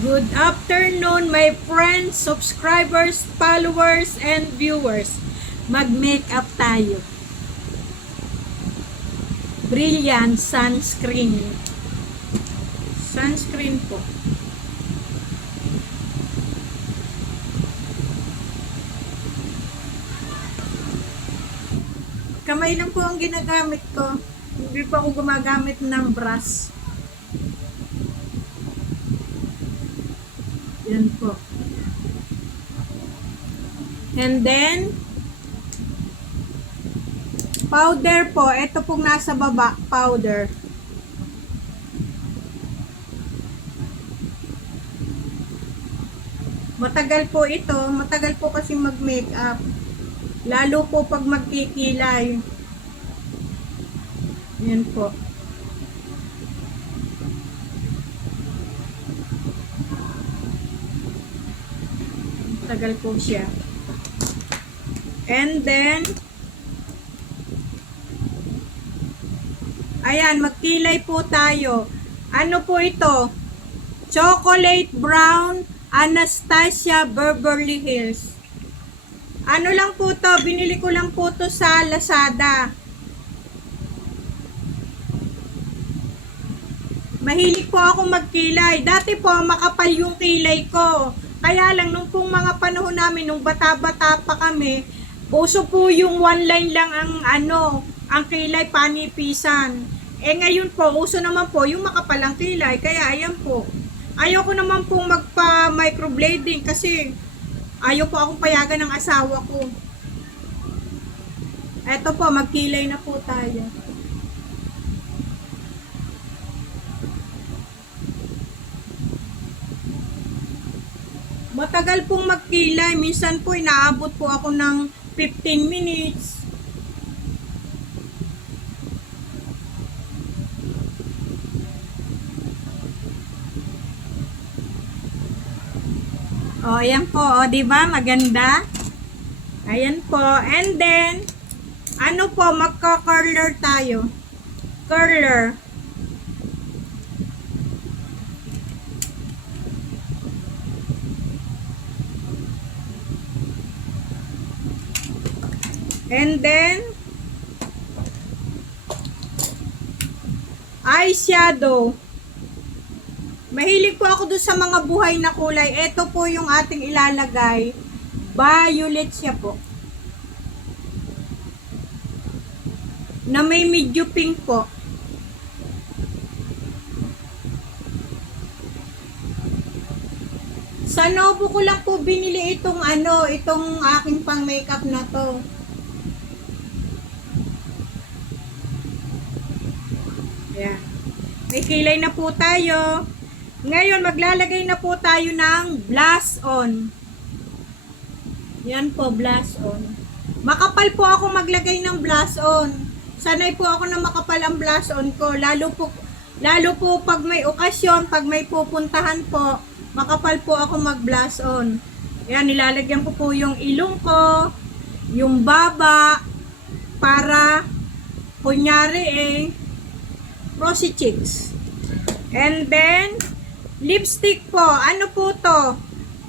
Good afternoon, my friends, subscribers, followers, and viewers. Mag-makeup tayo. Brilliant sunscreen. Sunscreen po. Kamay lang po ang ginagamit ko. Hindi pa ako gumagamit ng brush. Yan po. And then, powder po. Ito pong nasa baba, powder. Matagal po ito. Matagal po kasi mag-makeup. Lalo po pag magkikilay. Yan po. Tagal po siya. And then, ayan, magkilay po tayo. Ano po ito? Chocolate Brown Anastasia Beverly Hills. Ano lang po to? Binili ko lang po to sa Lazada. Mahilig po ako magkilay. Dati po, makapal yung kilay ko. Kaya lang, nung pong mga panahon namin, nung bata-bata pa kami, uso po yung one line lang ang kilay, panipisan. Eh ngayon po, uso naman po yung makapalang kilay. Kaya ayan po. Ayoko naman pong magpa-microblading kasi ayaw po akong payagan ng asawa ko. Eto po, magkilay na po tayo. Matagal pong magkilay. Minsan po, inaabot po ako ng 15 minutes. O, ayan po. O, diba? Maganda. Ayan po. And then, ano po, magka-curler tayo. Curler. And then, eyeshadow. Mahilig po ako doon sa mga buhay na kulay. Ito po yung ating ilalagay. Violet siya po. Na may medyo pink po. Sa Novo ko lang po binili itong itong aking pang makeup na to. Ayan. May kilay na po tayo. Ngayon, maglalagay na po tayo ng blush on. Yan po, blush on. Makapal po ako maglagay ng blush on. Sanay po ako na makapal ang blush on ko. Lalo po pag may okasyon, pag may pupuntahan po, makapal po ako mag-blush on. Ayan, nilalagyan ko po yung ilong ko, yung baba, para, kunyari rosy cheeks. And then, lipstick po. Ano po to?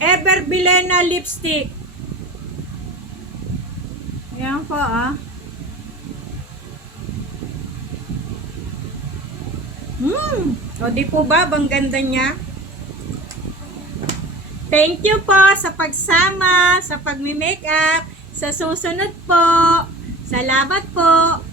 Ever Bilena lipstick. Ayan po O di po ba? Bang ganda niya. Thank you po sa pagsama, sa pagmi-makeup. Sa susunod po. Salamat po.